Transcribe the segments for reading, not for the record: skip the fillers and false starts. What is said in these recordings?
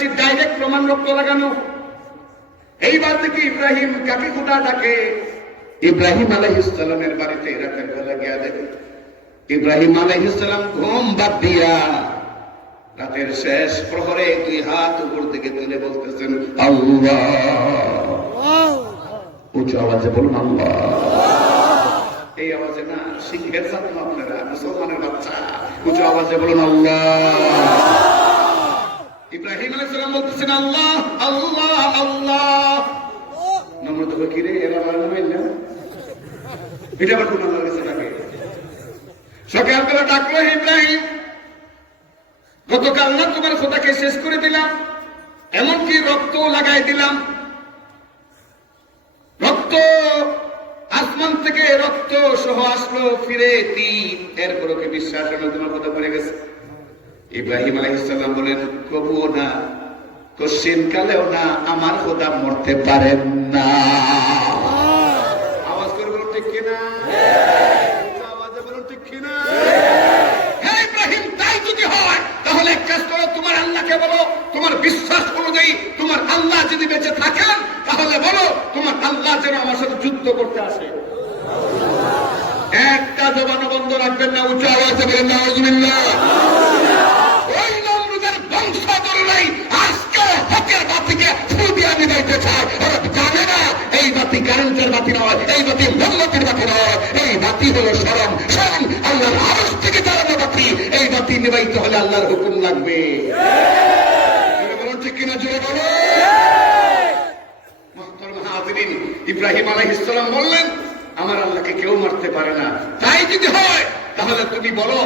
দেখাইছি ডাইরেক্ট প্রমাণ, রক্ত লাগানো। এইবার থেকে ইব্রাহিম কাকে খোদা ডাকে? ইব্রাহিম আলাইহিস সালামের বাড়িতে রাতের বেলা গিয়া দেখে ইব্রাহিম আলাইহিস সালাম ঘুম বাদ দিয়া রাতের শেষ প্রহরে দুই হাত উপর দিকে তুলে বলতেছেন আল্লাহ। উঁচু আওয়াজে বলুন আল্লাহ। এই আওয়াজে না, শিখের ছাত্র আপনারা, মুসলমানের বাচ্চা, উঁচু আওয়াজে বলুন আল্লাহ। ইব্রাহিম আলাইহিস সালাম বলতেছেন আল্লাহ আল্লাহ আল্লাহ। নমরুদ কি রে, এরা আমার নাম না, এটা আবার কোন আল্লাহর কাছে ডাকে? সকালবেলা ডাকলো ইব্রাহিম, গতকাল না তোমার খোদাকে শেষ করে দিলাম, এমনকি রক্ত লাগাই দিলাম, রক্ত আসমান থেকে রক্ত সহ আসলো ফিরে তিন, এরপরও কি বিশ্বাস হলো তোমার কথা পড়ে গেছে? ইব্রাহিম আলাইহিস সালাম বলেন কবুও না, কোশ্চিন কালেও না, আমার খোদা মরতে পারেন না। আওয়াজ করে বলুন ঠিক কিনা? আওয়াজে বলুন ঠিক কিনা? হ্যাঁ ইব্রাহিম, তাই যদি হয় তাহলে এক কাজ করো, তোমার আল্লাহকে বলো, তোমার বিশ্বাস অনুযায়ী তোমার আল্লাহ যদি বেঁচে থাকেন তাহলে বলো তোমার আল্লাহ যেন আমার সাথে যুদ্ধ করতে আসে। একটা জবান বন্ধ রাখবেন না, উচ্চ আওয়াজে বলেন নাউজুবিল্লাহ। ওই নমরুদের বংশধররাই আজকে হকের বাতিকে ফু দিয়ে নিভাইতে চায়। ওরা জানে না এই বাতি কারেন্টের বাতি নয়, এই বাতি মোমবাতির বাতি নয়, এই বাতি হলো স্মরণ, স্বয়ং আল্লাহর আরশ থেকে জ্বালানো বাতি। এই বাতি নিভাইতে হলে আল্লাহর হুকুম লাগবে। বলুন ঠিক কিনা, জোরে বলো। ইব্রাহিম আলাইহিস সালাম বললেন আমার আল্লাহকে কেউ মারতে পারে না, তাই যদি হয় তাহলে তুমি বলো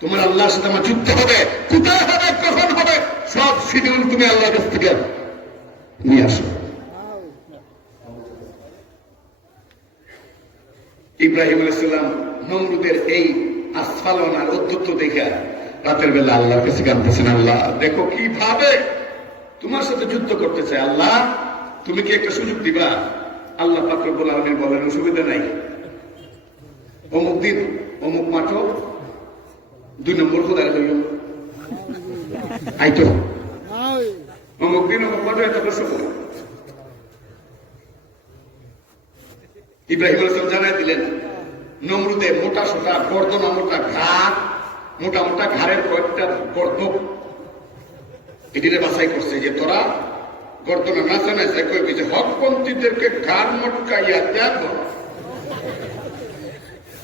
তোমার আল্লাহর সাথে আমার যুদ্ধ হবে, কোথায় হবে, কখন হবে, সব শিডিউল তুমি আল্লাহর কাছ থেকে নিয়ে আসো। ইব্রাহিম আলাইহিস সালাম নমরুদের এই আস্ফালন আর অদ্ভুত দেখা রাতের বেলা আল্লাহর কাছে কাঁদতেছেন, আল্লাহ দেখো কিভাবে তোমার সাথে যুদ্ধ করতে চায়, আল্লাহ তুমি কি একটা সুযোগ দিবা? আল্লাহ পাক রব্বুল আলামিন বলেন অসুবিধা নাই, অমুক দিন অমুক মাঠো 2 নম্বর খোদার হইল আইতো, অমুক দিন অমুক মাঠো এত বছর। ইব্রাহিম আলাইহিস সালাম জানাই দিলেন নমরুদে মোটা সোটা গর্দনা মোটা ঘাট, মোটা মোটা ঘাড়ের কয়েকটা গর্দক এটিরে বাছাই করছে যে তোরা গর্দনা না জানাই কইবি যে হকপন্থীদেরকে ঘাড় মটকাইয়া দেব,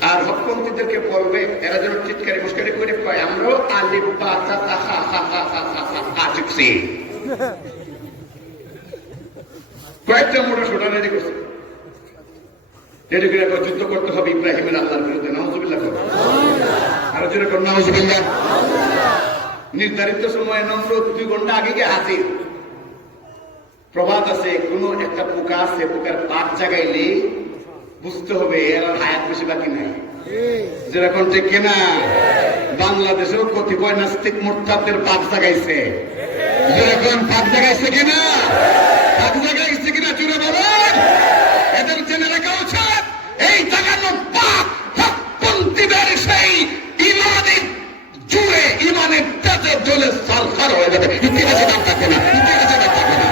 আর হকপন্থীদেরকে বলবে এরা যেন চিৎকারি মুস্কারি করে কয় আমরাও আলিফ বা তা তা হা হা হা হা হা হা হা শিখছি। কয়েকটা মোটা সোটা রেডি করছে, রেডি করে যুদ্ধ করতে হবে ইব্রাহিমের আল্লাহর বিরুদ্ধে। নাউজুবিল্লাহ করো, আরো জোরে করো নাউজুবিল্লাহ। নির্ধারিত সময়ে নমরুদ 2 ঘন্টা আগে গিয়ে হাজির। প্রবাদ আছে, কোন একটা পোকা আছে, পোকার পাক জাগাইলে বুঝতে হবে এর হায়াত বেশি বাকি নাই। যেরকম ঠিক কিনা? বাংলাদেশেও কতিপয় নাস্তিক মুরতাদদের পাক জাগাইছে, যেরকম পাক জাগাইছে কিনা, পাক জাগাইছে কিনা জুড়ে বলেন। এদের জেনে রাখা উচিত এই জাগানো পাক হকপন্থীদের সেই ইমানের জুড়ে, ইমানের তেজে জ্বলে সালখার হয়ে যাবে। ইতিহাসে নাম থাকে না, ইতিহাসে নাম থাকে না।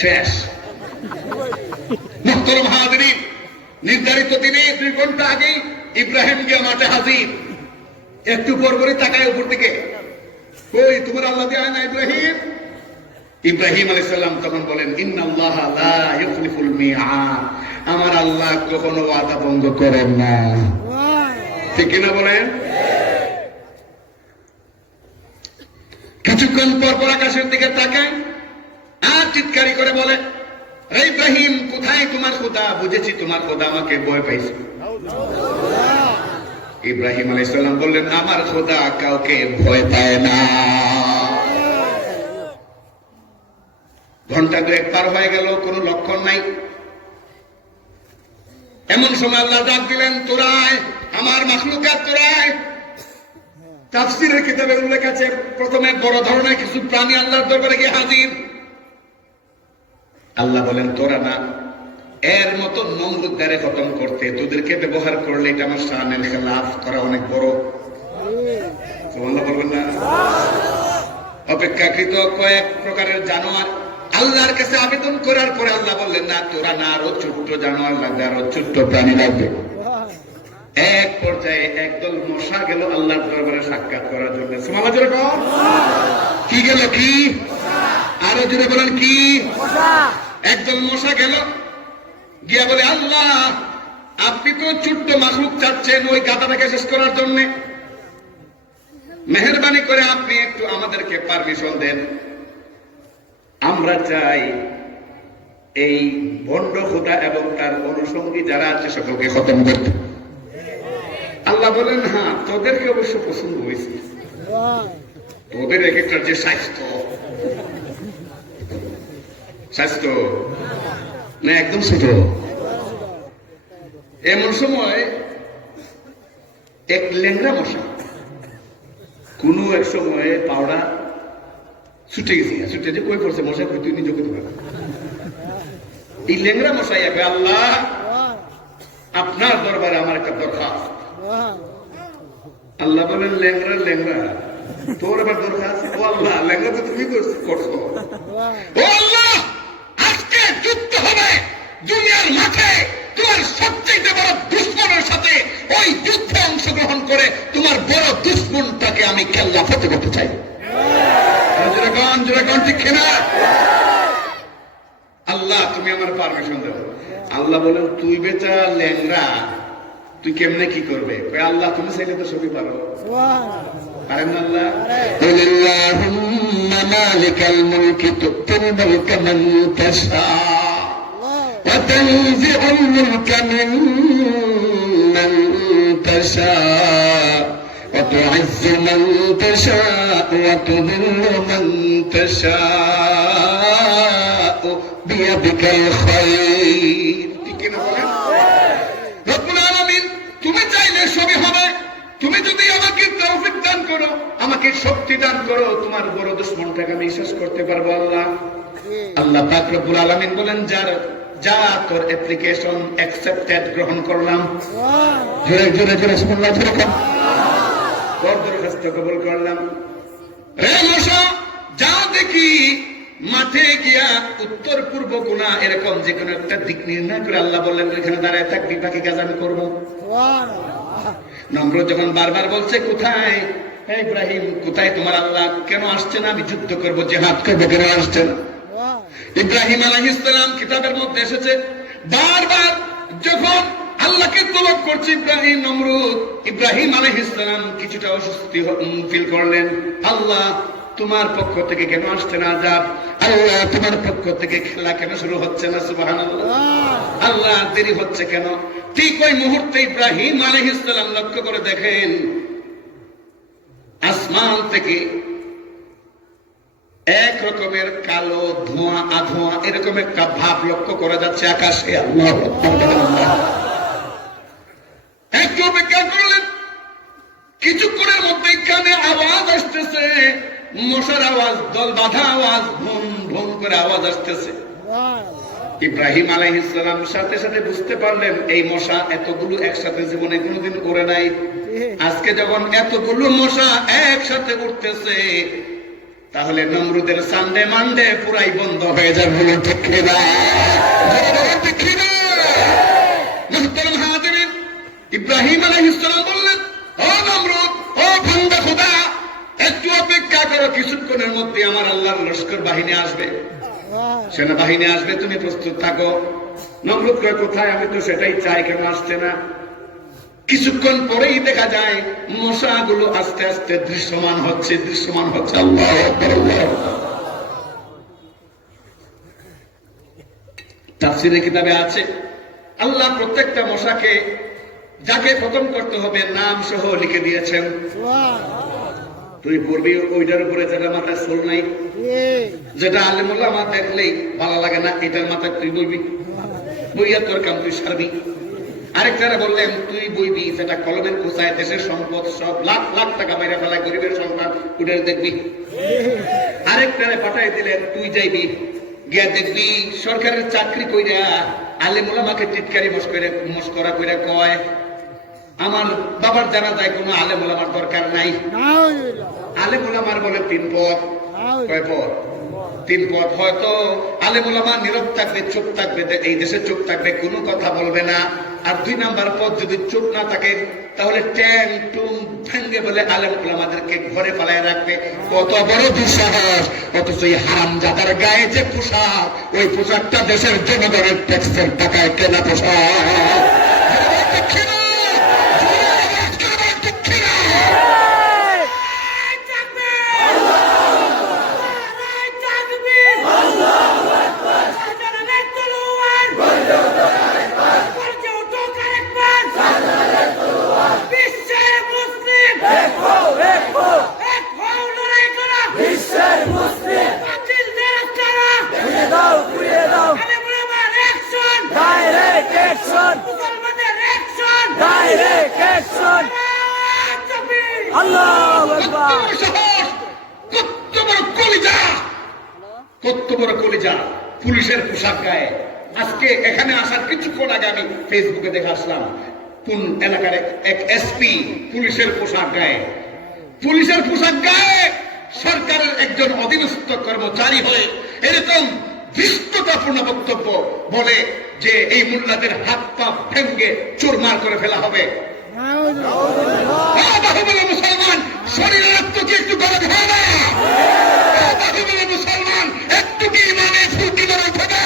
শেষ। মুহতারাম হাজিরিন, নির্ধারিত দিনে 2 ঘন্টা আগে ইব্রাহিম গিয়ে মাঠে হাজির। একটু পরপরই তাকায় উপর দিকে, কই তোমার আল্লাহ দিয়ে আয় না ইব্রাহিম? ইব্রাহিম আলাইহিস সালাম তখন বলেন ইন্নাল্লাহ লা ইউখলিফুল মিআদ, আমার আল্লাহ কখনো ওয়াদা ভঙ্গ করেন না। ঠিক কিনা বলেন? কিছুক্ষণ পর পর আকাশের দিকে তাকায় আর চিৎকারি করে বলে ইব্রাহিম কোথায় তোমার খোদা? বুঝেছি তোমার খোদা আমাকে ভয় পাইছে। ইব্রাহিম আলাইহিস সালাম বললেন আমার খোদা কাউকে ভয় পায় না। ঘন্টা 2 পার হয়ে গেল, কোন লক্ষণ নাই। এমন সময় আল্লাহ ডাক দিলেন তোরায়, আমার মাখলুকাত তোরায়। তাফসীরের কিতাবে উল্লেখ আছে প্রথমে বড় ধরনের কিছু প্রাণী আল্লাহর দরবারে গিয়ে হাজির। আল্লাহ বলেন তোরা না, এর মতো নমরুদ্দারে খতম করতে তোদেরকে ব্যবহার করলে এটা আমার শানের খেলাফ করা অনেক বড়। সুবহানাল্লাহ বলবেন না? অপেক্ষাকৃত কয়েক প্রকারের জানোয়ার আল্লাহর কাছে আবেদন করার পরে আল্লাহ বললেন না, তোরা না, আরো ছোট্ট জানোয়ার লাগবে, আরো ছোট্ট প্রাণী লাগবে। এক পর্যায়ে একদল মশা গেল আল্লাহর দরবারে সাক্ষাৎ করার জন্য। সুবহানাল্লাহ জোরে বল। কি গেল? কি? আরো জোরে বলেন কি? একদল মশা গেল, গিয়া বলে, আল্লাহ আপনি তো ছোট্ট মাখলুক চাচ্ছেন ওই গাধাটাকে শেষ করার জন্য, মেহেরবানি করে আপনি একটু আমাদেরকে পারমিশন দেন, আমরা চাই এই ভণ্ড খোদা এবং তার অনুষঙ্গী যারা আছে সকলকে খতম করতে। আল্লাহ বলেন, হ্যাঁ তোদেরকে অবশ্য পছন্দ হয়েছে, তোদের এক একটা যে স্বাস্থ্য না একদম ছোট। এমন সময় এক ল্যাংড়া মশা কোন এক সময় পাওড়া ছুটে গেছে, ছুটে যে কই পড়ছে মশা, কই তুই নিজে করতে পারবে। এই ল্যাংড়া মশাই আগে, আল্লাহ আপনার দরবারে আমার একটা দরখাস্ত। আল্লাহ বলেন, ল্যাংড়া ল্যাংড়া তোর আবার দরখাস্ত? ও আল্লাহ, ল্যাংড়া তো তুমি করছো। ও আল্লাহ, আজকে যুদ্ধ হবে দুনিয়ার মাঠে তোমার সবচেয়ে বড় দুশ্মনের সাথে। ওই যুদ্ধে অংশগ্রহণ করে তোমার বড় দুশ্মনটাকে আমি কেল্লা ফতে করতে চাই। ঠিক কিনা? আল্লাহ তুমি আমার পারমিশন দেব। আল্লাহ বলেন, তুই বেচা ল্যাংড়া, তুই কেমনে কি করবে? আল্লাহ তুমি চাইলে তো সবই পারো। পারেন না আল্লাহ? আল্লাহুম্মা মালিকাল মুলকি তুতিল মুলকা মান তাশা ওয়া তানজিউল মুলকা মিম্মান তাশা ওয়া তু'ইজ্জু মান তাশা ওয়া তুযিল্লু মান তাশা বিয়াদিকাল খায়র। ঠিক কি না বলেন? রব্বুল আলামিন তুমি চাইলে সবই হবে। তুমি যদি আমাকে তৌফিক দান করো, আমাকে শক্তি দান করো, তোমার বড় দুশমনটাকে আমি শেষ করতে পারবো। আল্লাহ আল্লাহ পাক রব্বুল আলামিন বলেন, যা তোর অ্যাপ্লিকেশন অ্যাকসেপ্টেড, গ্রহণ করলাম। জোরে জোরে জোরে সুবহানাল্লাহ জোরে কর। তোর দরখাস্ত কবুল করলাম। রে মশা, যাও দেখি মাঠে গিয়া উত্তর পূর্ব কোনা এরকম যে কোনো একটা দিক নির্ণয় করে আল্লাহ বললেন এখানে দাঁড়ায় থাকবি, বাকি কাজ আমি করবো। নমরুদ যখন বারবার বলছে, কোথায় ইব্রাহিম, কোথায় তোমার আল্লাহ, কেন আসছে না? আমি যুদ্ধ করবো, জিহাদ করবো, কেন আসছে না? ইব্রাহিম আলাইহিস সালাম কিতাবের মধ্যে এসেছে, বারবার যখন আল্লাহকে তলব করছে ইব্রাহিম, নমরুদ ইব্রাহিম আলাইহিস সালাম কিছুটা অস্বস্তি ফিল করলেন। আল্লাহ তোমার পক্ষ থেকে কেন আসছে না আযাব? আল্লাহ তোমার পক্ষ থেকে খেলা কেন শুরু হচ্ছে না? সুবহানাল্লাহ। আল্লাহ দেরি হচ্ছে কেন? ঠিক ওই মুহূর্তে ইব্রাহিম আলাইহিস সালাম লক্ষ্য করে দেখেন, আসমান থেকে এক রকমের কালো ধোঁয়া আধোঁয়া এরকম একটা ভাব লক্ষ্য করা যাচ্ছে আকাশে। আল্লাহু আকবার। একটু অপেক্ষা করলেন, কিছুক্ষণের মধ্যে কানে আওয়াজ আসতেছে, মশার আওয়াজ, দল বাঁধা আওয়াজ, ভুম ভুম করে আওয়াজ আসতেছে। ইব্রাহিম আলাইহিস সালাম সাথে সাথে বুঝতে পারলেন এই মশা এতগুলো একসাথে জীবনে কোনোদিন করে নাই। আজকে যখন এতগুলো মশা একসাথে উঠতেছে, তাহলে নমরুদের সানডে মানডে পুরাই বন্ধ হয়ে যাবে। ইব্রাহিম আলাইহিস সালাম বললেন, ও নমরুদ, ও ভণ্ড খোদা, একটু অপেক্ষা করো, কিছুক্ষণের মধ্যে আমার আল্লাহর লস্কর বাহিনী আসবে, সেনাবাহিনী আসবে, তুমি প্রস্তুত থাকো। নমরুদ কয়, কোথায়? আমি তো সেটাই চাই, কেন আসছে না? কিছুক্ষণ পরেই দেখা যায় মশাগুলো আস্তে আস্তে দৃশ্যমান হচ্ছে। আল্লাহু আকবার। তাফসীরে কিতাবে আছে, আল্লাহ প্রত্যেকটা মশাকে যাকে খতম করতে হবে নাম সহ লিখে দিয়েছেন। তুই পড়বি ওইটার উপরে যেটা মাথায় সোল নাই, যেটা আলেম ওলামা দেখলেই ভালো লাগে না, এটার মাথায় তুই বইবি, বইয়া তোর কাম তুই সারবি। আরেকটারে বললেন তুই বইবি যেটা কলমের কোথায় দেশের সম্পদ সব লাখ লাখ টাকা বাইরে ফেলায় গরিবের সন্তান, ওটা দেখবি। আরেকটারে পাঠাই দিলেন তুই যাইবি, গিয়া দেখবি সরকারের চাকরি কইরা আলেম ওলামাকে টিটকারি মস্করা করে কয় আমার বাবার জানা যায় কোনো আলেম ওলামার দরকার নাই। আলেম ওলামার বলে 3 পদ। কয় পদ? 3 পদ। হয়তো আলেম ওলামা নীরব থাকবে, চুপ থাকবে, এই দেশে চুপ থাকবে, কোনো কথা বলবে না। আর 2 নাম্বার পদ যদি চুপ না থাকে তাহলে ট্যাং টুম ভেঙ্গে বলে আলেম ওলামাদেরকে ঘরে পালায় রাখবে। কত বড় দুঃসাহস! অথচ এই হারামজাদার গায়ে যে পোশাক, ওই পোশাকটা দেশের জনগণের ট্যাক্সের টাকায় কেনা পোশাক। কত বড় কলিজা! পুলিশের পোশাক গায়ে। আজকে এখানে আসার কিছুক্ষণ আগে আমি ফেসবুকে দেখে আসলাম, কোন এলাকার এক এসপি পুলিশের পোশাক গায়ে। পুলিশের পোশাক গায়ে সরকারের একজন অধীনস্থ কর্মচারী হয়ে এরকম ধৃষ্টতাপূর্ণ বক্তব্য বলে যে এই মোল্লাদের হাত পা ভেঙ্গে চুরমার করে ফেলা হবে। মুসলমান শরীরের রক্ত কি একটু গরম হয় না? মুসলমান একটু কি মানে ফুটি করে উঠে না?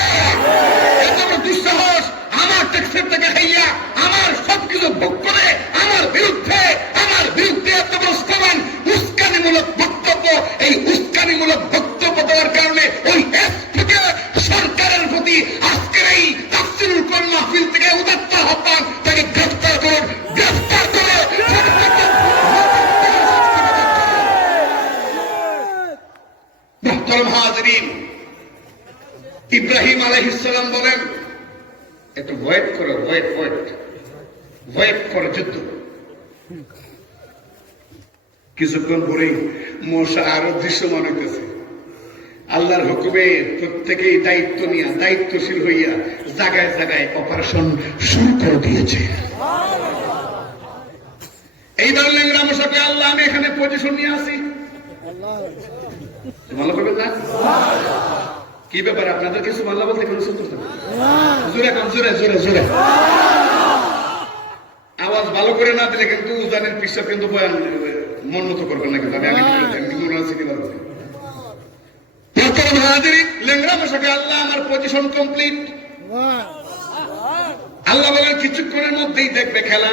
এত বড় দুঃসাহস! আমার ট্যাক্সের থেকে খাইয়া আমার সবকিছু ভোগ করে আমার বিরুদ্ধে এত বড় স্লোগান, উস্কানিমূলক বক্তব্য। এই উস্কানিমূলক বক্তব্য দেওয়ার কারণে ওই এসপিকে সরকারের প্রতি আজকের এই তাফসীরুল কোরআন মাহফিল থেকে উদাত্ত আহ্বান, তাকে গ্রেফতার করুন, গ্রেফতার করে মুহতারাম হাজিরিন। ইব্রাহিম আলাইহিস সালাম বলেন, একটু ওয়েট করো, ওয়েট করো, যুদ্ধ। কিছুক্ষণ পরেই মশা আরো দৃশ্যমান হইতেছে। আল্লাহর হুকুমে প্রত্যেকেই দায়িত্ব নিয়ে দায়িত্বশীল হইয়া জায়গায় জায়গায় অপারেশন শুরু করে দিয়েছে। এইবার ল্যাংড়া মশাকে, আল্লাহ আমি এখানে পজিশন নিয়ে আসি, ভালো করবেন না? কি ব্যাপার আপনাদের? কিছু আল্লাহ বলতে কোনো শুনতে জোরে কান, জোরে জোরে জোরে আওয়াজ ভালো করে না দিলে কিন্তু উজানের পিসা কিন্তু মন মতো করবেন না। কিন্তু লেংরা মশাকে, আল্লাহ আমার পজিশন কমপ্লিট। আল্লাহ বলেন কিছুক্ষণের মধ্যেই দেখবে খেলা।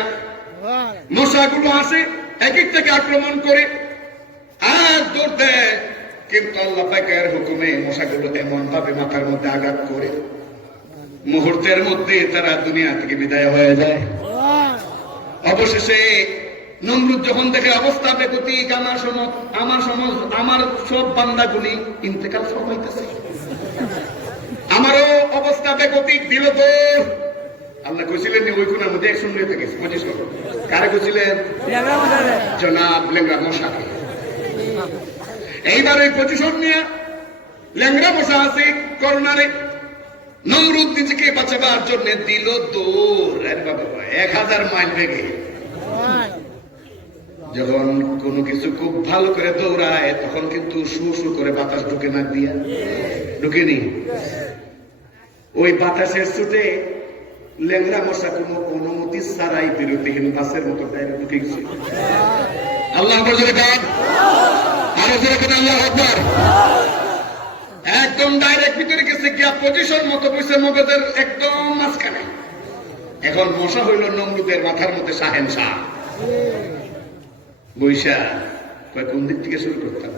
মশাগুলো আসে, এক এক থেকে আক্রমণ করে আর দৌড় দেয়, কিন্তু আল্লাহ পাকের হুকুমে মশাগুলো এমন ভাবে মাথার মধ্যে আঘাত করে মুহূর্তের মধ্যে তারা দুনিয়া থেকে বিদায় হয়ে যায়। অবশেষে নমরুদ যখন দেখে অবস্থা বেগতিক, আমার সব বান্দাগুলি ইন্তেকাল সব হইতেছে, আমারও অবস্থা বেগতিক, দিল তো আল্লাহ কইছিলেন ওই কোনার মধ্যে এক সঙ্গে থেকে 25 লক্ষ। কারে কইছিলেন? জনাব লেংরা মশাকে। এইবার ওই পজিশন নিয়ে ল্যাংড়া মশা আছে করোনারে। নমরুদ নিজেকে বাঁচাবার জন্য দিল দৌড় 1000 মাইল বেগে। যখন কোনো কিছু খুব ভালো করে দৌড়ায় তখন কিন্তু শু করে বাতাস ঢুকে না দিয়া, ঢুকেনি? ওই বাতাসের ছুটে ল্যাংড়া মশা কোনো অনুমতি ছাড়াই বিরতিহীন বাসের মতো বাইরে ঢুকে গেছে। আল্লাহ একদম ডাইরেক্ট ভিতরে গেছে গিয়া পজিশন মতো বসে মগজের একদম মাঝখানে। এখন মশা হইল নমরুদের মাথার মধ্যে শাহেনশাহ বৈশা। কোন দিক থেকে শুরু করতাম?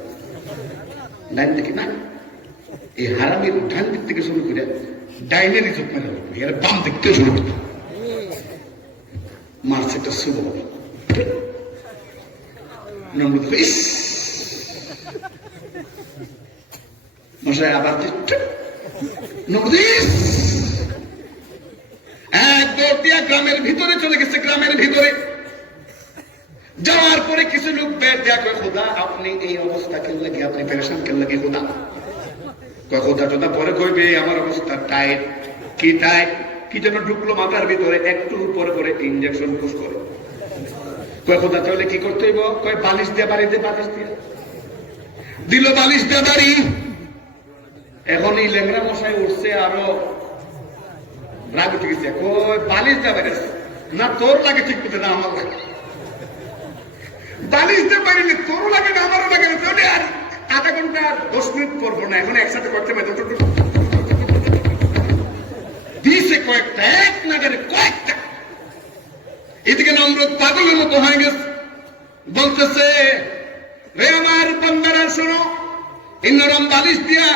ডাইন দিকে না, এই হারামির ডান দিক থেকে শুরু করে ডাইনের ইজত মেরে এর বাম দিক থেকে শুরু করতাম। মারছে একটা শুভ নমরুদ মশাই আবার এক দৌড় দিয়া গ্রামের ভিতরে চলে গেছে। গ্রামের ভিতরে যাওয়ার পরে কিছু লোক বের দেয়া কয়, খোদা আপনি এই অবস্থা কেন লাগে, আপনি পেরেশান কেন লাগে খোদা? খোদা টোদা পরে কইবে আমার অবস্থা টাইট। কি টাইট? কি যেন ঢুকলো মাথার ভিতরে, একটু উপরে করে ইঞ্জেকশন পুশ করে। কয় খোদা তাহলে কি করতে হইব? কয় বালিশ দিয়ে বাড়িতে, বালিশ দিয়ে দিল, বালিশ দিয়ে বাড়ি। এখন এই লেংরা মশাই উঠছে, আরো রাগ উঠে গেছে, কয় বালিশ দিয়ে বাড়ি না, তোর লাগে ঠিক মতো না, আমার লাগে। বালিশ দিয়ে পারিনি, তোরও লাগে না, আমারও লাগে না, তোর আর আধা ঘন্টা 10 মিনিট করবো না, এখন একসাথে করতে পারি দিছে কয়েকটা, এক নাগারে কয়েকটা। এদিকে নমরুদ পাগলের মতো হয়ে গেছে, বলতেছে রে আমার বান্দারা শোনো, এই নরম বালিশ দিয়া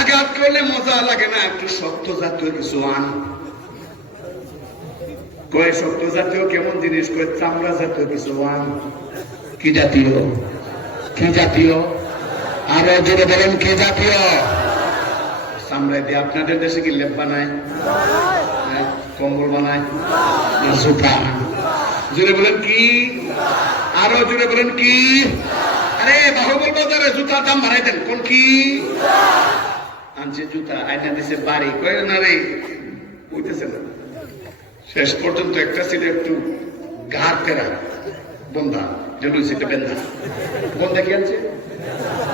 আঘাত করলে মজা লাগে না, একটু শক্ত জাতীয় কিছু আন। কয়ে শক্ত জাতীয় কেমন জিনিস? কয়ে চামড়া জাতীয় কিছু আন। কি জাতীয়? কি জাতীয়? আরো জোরে বলেন কি জাতীয়? চামড়া দিয়ে আপনাদের দেশে কি লেপ বানায়, কম্বল বানায় না জুতা? জোরে বলেন কি? আরো জোরে বলেন কি? আরে বাহুবল বাজারে জুতার দাম বাড়াই দেন। কোন কি আনছে? জুতা আইনা দিছে বাড়ি, কয়ে না রে বুঝতেছে না। শেষ পর্যন্ত একটা ছিল একটু ঘাট তেরা বন্ধা, যেন সেটা বেন্দা। বন্ধা কি আনছে?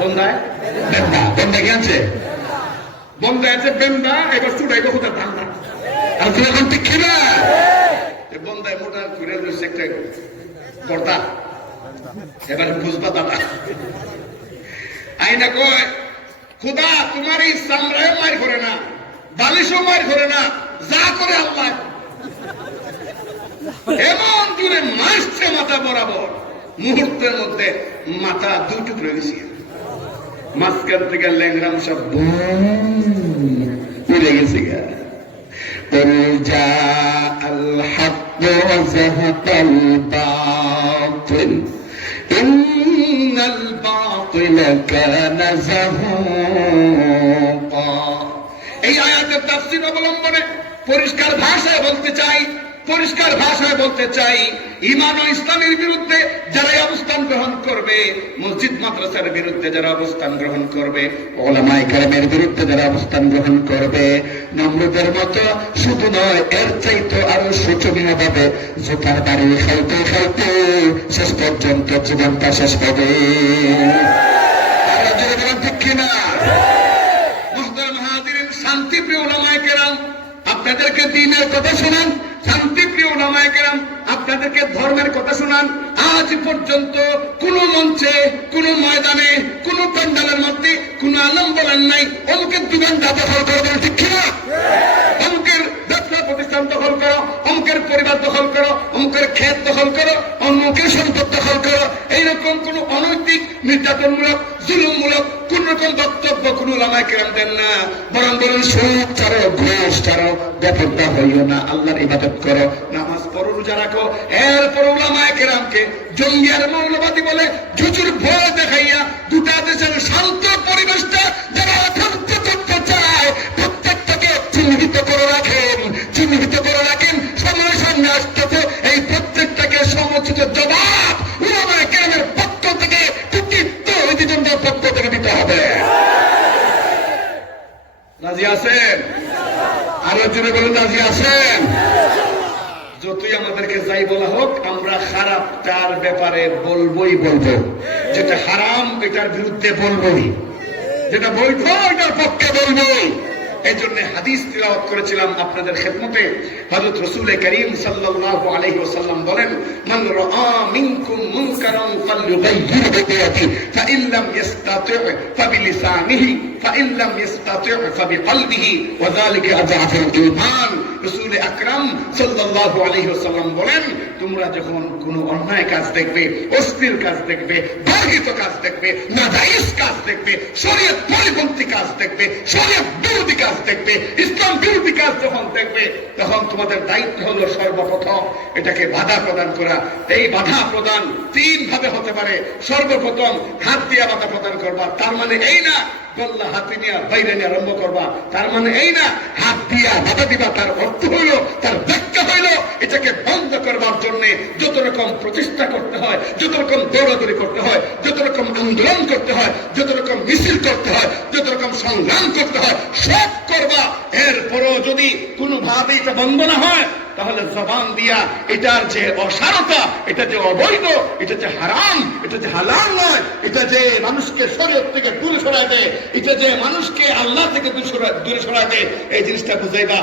বন্ধায় বেন্দা, বন্ধা কি আনছে? বন্ধা আছে বেন্দা, এবার চুটাই বহু তার ধান্দা। আর তুই এখন ঠিক কিনা বন্ধায় মোটা ঘুরে রয়েছে একটা পর্দা, এবার বুঝবা দাদা। আইনা কয় খুদা তোমার এই চামড়ায় মার করে না, বালিশও মার করে না, যা করে আল্লাহ। এমন জুড়ে মারছে মাথা বরাবর, মুহূর্তের মধ্যে মাথা দুই টুকরো গেছে। মাঝখান থেকে ল্যাংরাম সব উড়ে গেছে গা। এই আয়াতের তাফসীর অবলম্বনে পরিষ্কার ভাষায় বলতে চাই, পরিষ্কার ভাষায় বলতে চাই, ঈমান ও ইসলামের বিরুদ্ধে যারা অবস্থান গ্রহণ করবে, মসজিদ মাদ্রাসার বিরুদ্ধে যারা অবস্থান গ্রহণ করবে, উলামায়ে কেরামের বিরুদ্ধে যারা অবস্থান গ্রহণ করবে, নমরুদের মতো শুধু নয়, এর চাইতে আরো শোচনীয় ভাবে জুতার বাড়ি খাইতে খাইতে শেষ পর্যন্ত জীবনটা শেষ হবে। তারা যদি বলেন ঠিক কিনা? মুহতারাম হাজিরিন, শান্তিপ্রিয় উলামায়ে কেরাম আপনাদেরকে দ্বীনের কথা শোনান, শান্তিপ্রিয় উলামায়ে কেরাম আপনাদেরকে ধর্মের কথা শোনান। আজ পর্যন্ত কোন মঞ্চে, কোন ময়দানে, কোন প্যান্ডালের মধ্যে কোন আলেম বলেন নাই অমুকের দোকান দখল করবেন, ঠিক কিনা? অমুকের ব্যবসা প্রতিষ্ঠান দখল করো, অমুকের পরিবার দখল করো, অমুকের ক্ষেত দখল করো, অমুকের সম্পদ দখল করো, এইরকম কোন অনৈতিক, নির্যাতনমূলক, জুলুমমূলক কোন রকম বক্তব্য কোন উলামায়ে কেরাম দেন না। বরং বলেন সুদ ছাড়ো, ঘুষ ছাড়ো, বেপরোয়া হইও না, আল্লাহর ইবাদত করো, নামাজ পড়ো, রোজা রাখো। এরপর উলামায়ে কেরামকে জঙ্গি আর মৌলবাদী বলে জুজুর ভয় দেখাইয়া দুটা দেশের শান্ত পরিবেশটা যারা অশান্ত করতে চায় প্রত্যেকটাকে চিহ্নিত করে রাখেন, চিহ্নিত করে রাখেন। সময় সামনে আসতেছে, এই প্রত্যেকটাকে সমুচিত জবাব উলামায়ে কেরামের পক্ষ থেকে, কৃতিত্ব অধিজনদের পক্ষ থেকে দিতে হবে। রাজি আছেন? আরো জোরে বলুন রাজি আছেন? যতই আমাদেরকে যাই বলা হোক, আমরা খারাপটার ব্যাপারে বলবোই বলবো, যেটা হারাম এটার বিরুদ্ধে বলবোই, যেটা বৈধ এটার পক্ষে বলবোই। এই জন্য হাদিস তিলাওয়াত করেছিলাম আপনাদের খেদমতে। হযরত রাসূল করিম সাল্লাল্লাহু আলাইহি ওয়াসাল্লাম বলেন, মান রাআ মিনকুম মুনকারান ফালইয়ুগাইয়িরহু বিয়াদিহি ফাইন লাম ইসতাতি' ফাবিলিসানিহি ফাইন লাম ইসতাতি' ফাবিকলবিহি ওয়া যালিকা আযআফুল ঈমান। রাসূল আকরাম সাল্লাল্লাহু আলাইহি ওয়াসাল্লাম বলেন, তোমরা যখন কোনো অন্যায় কাজ দেখবে, অশ্লীল কাজ দেখবে, বর্হিত কাজ দেখবে, নাজায়েজ কাজ দেখবে, শরীয়ত পরিপন্থী কাজ দেখবে, শরীয়ত বিরোধী কাজ দেখবে, ইসলাম বিরোধী কাজ যখন দেখবে, তখন তোমাদের দায়িত্ব হলো সর্বপ্রথম এটাকে বাধা প্রদান করা। এই বাধা প্রদান তিন ভাবে হতে পারে। সর্বপ্রথম হাত দিয়ে বাধা প্রদান করবা, তার মানে এই না গল্লা হাতে নিয়ে বাইরে নিয়ে আরম্ভ করবা, তার মানে এই না হাত দিয়া বাধা দিবা। তার অর্থ হইল, তার ব্যাখ্যা হইল, এটাকে বন্ধ করবার জন্য যত রকম প্রচেষ্টা করতে হয়, যত রকম দৌড়াদৌড়ি করতে হয়, যত রকম আন্দোলন করতে হয়, যত রকম মিছিল করতে হয়, যত রকম সংগ্রাম করতে হয়, সব করবা। এরপরও যদি কোনোভাবে এটা বন্ধ না হয়, তাহলে জবান দিয়া এটার যে অসারতা, এটা যে অবৈধ, এটা যে হারাম, এটা যে হালাল নয়, এটা যে মানুষকে শরীয়ত থেকে দূরে সরায় দেয়, এটা যে মানুষকে আল্লাহ থেকে দূরে সরায় দেয়, এই জিনিসটা বুঝাইবা।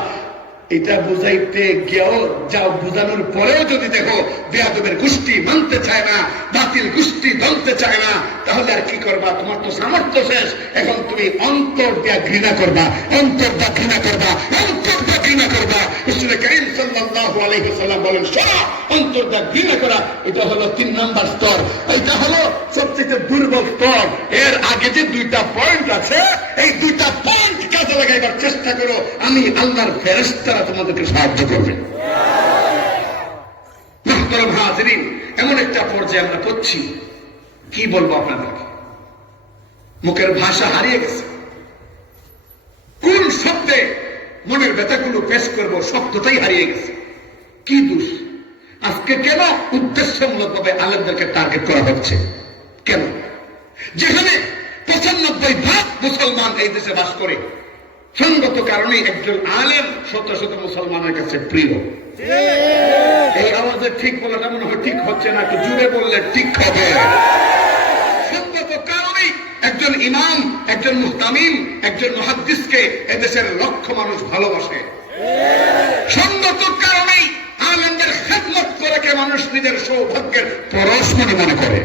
এটা বুঝাইতে গিয়েও যাও, বুঝানোর পরেও যদি দেখো বেয়াদবের গোষ্ঠী মানতে চায় না, বাতিল গোষ্ঠী মানতে চায় না, তাহলে আর কি করবা? তোমার তো সামর্থ্য শেষ। এখন তুমি অন্তর দিয়া ঘৃণা করবা, অন্তর দিয়া ঘৃণা করবা, অন্তর দিয়া ঘৃণা করবা। রাসূল কারীম সাল্লাল্লাহু আলাইহি ওয়াসাল্লাম বলেন, শোনো, অন্তর দিয়া ঘৃণা করা এটা হলো 3 নাম্বার স্তর, এটা হলো সবচেয়ে দুর্বল স্তর। এর আগে যে 2টা পয়েন্ট আছে, এই 2টা পয়েন্ট কাজে লাগাইবার চেষ্টা করো, আমি আল্লাহর ফেরেশতা তোমাদেরকে সাহায্য করবে। মুহতারাম হাজিরিন, এমন একটা পর্যায়ে আমরা পড়ছি, কি বলবো আপনাদেরকে, মুখের ভাষা হারিয়ে গেছে। কোন শব্দে মনের ব্যথাগুলো পেশ করব, শব্দটাই হারিয়ে গেছে। কি দোষ? আজকে কেন উদ্দেশ্যমূলক ভাবে আলেমদেরকে টার্গেট করা হচ্ছে? কেন? যেখানে 95% মুসলমান এই দেশে বাস করে, সঙ্গত কারণে একজন আলেম শত শত মুসলমানের কাছে প্রিয়। এই আওয়াজে ঠিক বলাটা মনে হয় ঠিক হচ্ছে না, একটু জুড়ে বললে ঠিক হবে। সঙ্গত কারণেই একজন ইমাম, একজন মুহতামিম, একজন মুহাদ্দিসকে এদেশের লক্ষ মানুষ ভালোবাসে। সঙ্গত কারণেই আলেমদের খেদমত করে কে মানুষ নিজের সৌভাগ্যের পরশ মনে করে।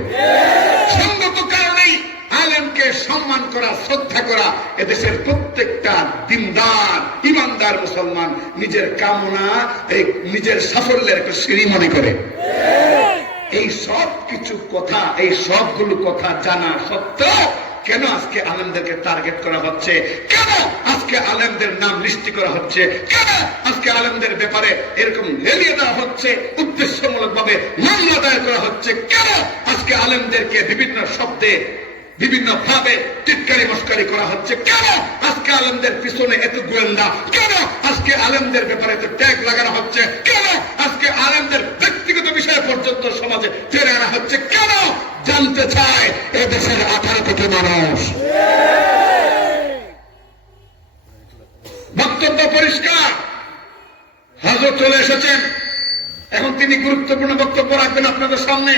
সঙ্গত কারণেই আলেমকে সম্মান করা, শ্রদ্ধা করা এদেশের প্রত্যেকটা দিনদার ইমানদার মুসলমান নিজের কামনা, এই নিজের সাফল্যের একটা সিঁড়ি মনে করে। এই সব কিছু কথা, এই সবগুলো কথা জানা সত্ত্বেও কেন আজকে আলেমদেরকে টার্গেট করা হচ্ছে? কেন আজকে আলেমদের নাম লিস্টি করা হচ্ছে? কেন আজকে আলেমদের ব্যাপারে এরকম লেলিয়ে দেওয়া হচ্ছে, উদ্দেশ্যমূলক ভাবে মামলা দায়ের করা হচ্ছে? কেন আজকে আলেমদেরকে বিভিন্ন শব্দে, বিভিন্ন ভাবে টিটকারি মস্কারি করা হচ্ছে? কেন আজকে আলেমদের পিছনে এত গোয়েন্দা? কেন আজকে আলেমদের ব্যাপারে এত ট্যাগ লাগানো হচ্ছে? কেন আজকে আলেমদের ব্যক্তিগত বিষয় পর্যন্ত সমাজে টেনে আনা হচ্ছে? কেন? জানতে চায় এদেশের 18 কোটি মানুষ। বক্তব্য পরিষ্কার, হযরত চলে এসেছেন, এখন তিনি গুরুত্বপূর্ণ বক্তব্য রাখবেন আপনাদের সামনে।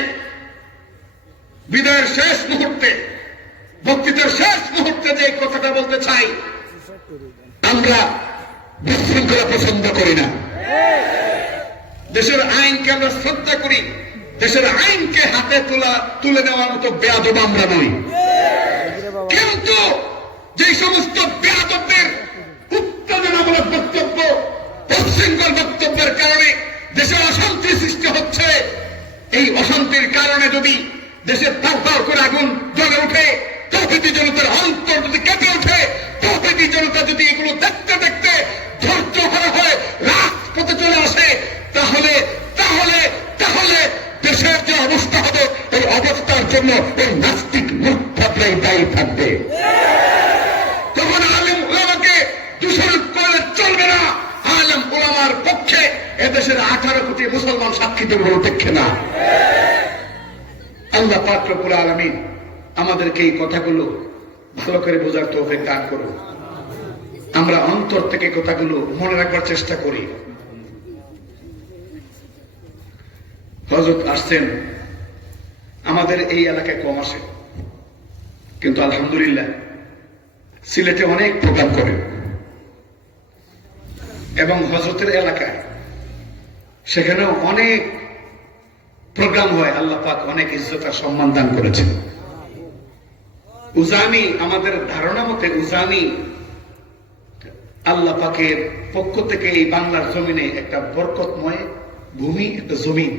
বিদায়ের শেষ মুহূর্তে, বক্তৃতার শেষ মুহূর্তে যে কথাটা বলতে চাই, আমরা বিশৃঙ্খলা পছন্দ করি না। দেশের আইনকে আমরা শ্রদ্ধা করি, দেশের আইনকে হাতে তুলে নেওয়ার মতো বেয়াদব আমরা নই। কিন্তু যে সমস্ত বেয়াদবদের উত্তেজনামূলক বক্তব্য, উচ্ছৃঙ্খল বক্তব্যের কারণে দেশে অশান্তি সৃষ্টি হচ্ছে, এই অশান্তির কারণে যদি দেশে দাউ দাউ করে আগুন জ্বলে ওঠে, তৌহিদি জনতার অন্তর যদি কেঁপে ওঠে, তৌহিদি জনতা যদি এগুলো দেখতে দেখতে ধৈর্য হারা হয় রাজপথে চলে আসে, তাহলে তাহলে তাহলে দেশের যে অবস্থা হবে, এই অবস্থার জন্য এই নাস্তিক মূর্খতাই দায়ী থাকবে। তখন আলেম ওলামাকে দূষণ করলে চলবে না। আলেম ওলামার পক্ষে এদেশের 18 কোটি মুসলমান সাক্ষী দেবে দেখে না। আল্লাহ পাক রব্বুল আলামিন আমাদেরকে এই কথাগুলো ভালো করে বোঝার তৌফিক দান করুন। আমরা অন্তর থেকে কথাগুলো মনে রাখবার চেষ্টা করি। হযরত আসছেন, আমাদের এই এলাকায় কম আসে, কিন্তু আলহামদুলিল্লাহ সিলেটে অনেক প্রোগ্রাম করে, এবং হযরতের এলাকায় সেখানেও অনেক প্রোগ্রাম হয়। আল্লাহ পাক অনেক ইজ্জত আর সম্মান দান করেছেন। উজানি, আমাদের ধারণা মতে উজানি আল্লাহ পাকের পক্ষ থেকে এই বাংলার জমিনে একটা বরকতময় ভূমি, একটা জমিন।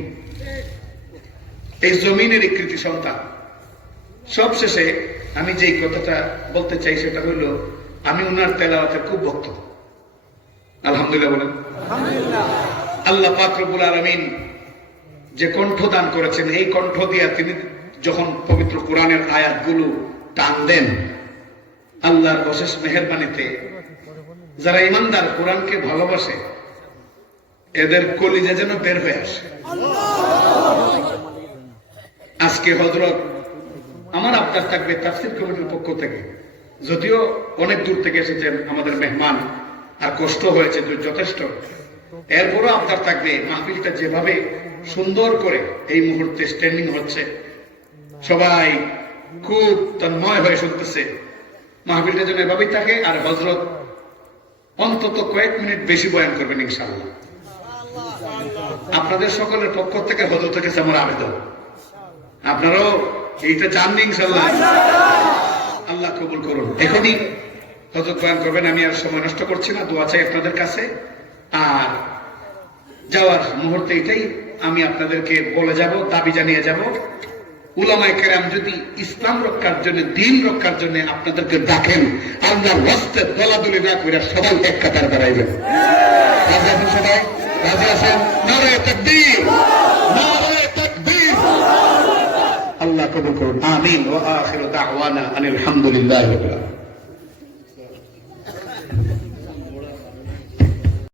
এই জমিনের কৃতি সন্তান। সবশেষে আমি যে কথাটা বলতে চাই সেটা হইল, আমি উনার তেলাওয়াতের খুব ভক্ত। আলহামদুলিল্লাহ বলেন। আল্লাহ পাক রব্বুল আলামিন যে কণ্ঠ দান করেছেন, এই কণ্ঠ দিয়ে তিনি যখন পবিত্র কোরআনের আয়াতগুলো টান দেন, আল্লাহর অশেষ মেহেরবানিতে যারা ইমানদার, কোরআনকে ভালোবাসে, এদের কলিজা যেন বের হয়ে আসে। আজকে হযরত, আমার আবদার থাকবে তাফসীর কমিটির পক্ষ থেকে, যদিও অনেক দূর থেকে এসেছেন আমাদের মেহমান, আর কষ্ট হয়েছে যথেষ্ট। এরপরও আপনার থাকবে মাহফিলটা যেভাবে সুন্দর করে এই মুহূর্তে স্ট্যান্ডিং হচ্ছে, সবাই খুব তন্ময় হয়ে শুনতেছে, মাহফিলটা যেন এভাবেই থাকে। আর হযরত অন্তত কয়েক মিনিট বেশি বয়ান করবেন ইনশাআল্লাহ। আপনাদের সকলের পক্ষ থেকে হযরতের কাছে আমার আবেদন, আপনারাও এইটা জাননি ইনশাআল্লাহ। আল্লাহ কবুল করুন। এখনই হযরত বয়ান করবেন, আমি আর সময় নষ্ট করছি না, দোয়া চাই আপনাদের কাছে। আর যাওয়ার মুহূর্তে এটাই আমি আপনাদেরকে বলে যাব, দাবি জানিয়ে যাব, উলামায়ে কেরাম যদি ইসলাম রক্ষার জন্য, দ্বীন রক্ষার জন্য আপনাদেরকে ডাকেন, আল্লাহর ওয়াস্তে দলাদলি না কইরা সবাই এক কাতার দাঁড়াইবেন। রাজি আছেন সবাই? রাজি আছেন? নারে তাকবীর, নারে তাকবীর। আল্লাহ কবুল করুন। আমিন। ওয়া আখিরু দাওয়ানা আনিল হামদুলিল্লাহি রাব্বিল আলামিন।